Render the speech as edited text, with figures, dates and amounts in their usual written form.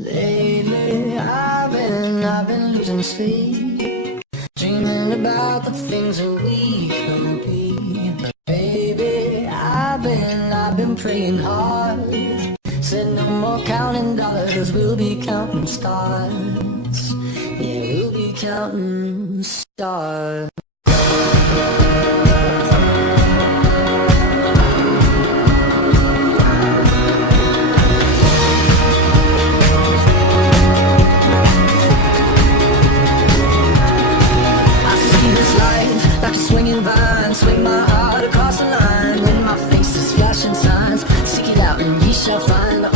Lately I've been losing sleep, dreaming about the things that we could be. But baby, I've been praying hard. Said no more counting dollars, we'll be counting stars. Yeah, we'll be counting stars. Like a swinging vine, swing my heart across the line. When my face is flashing signs, seek it out and ye shall find.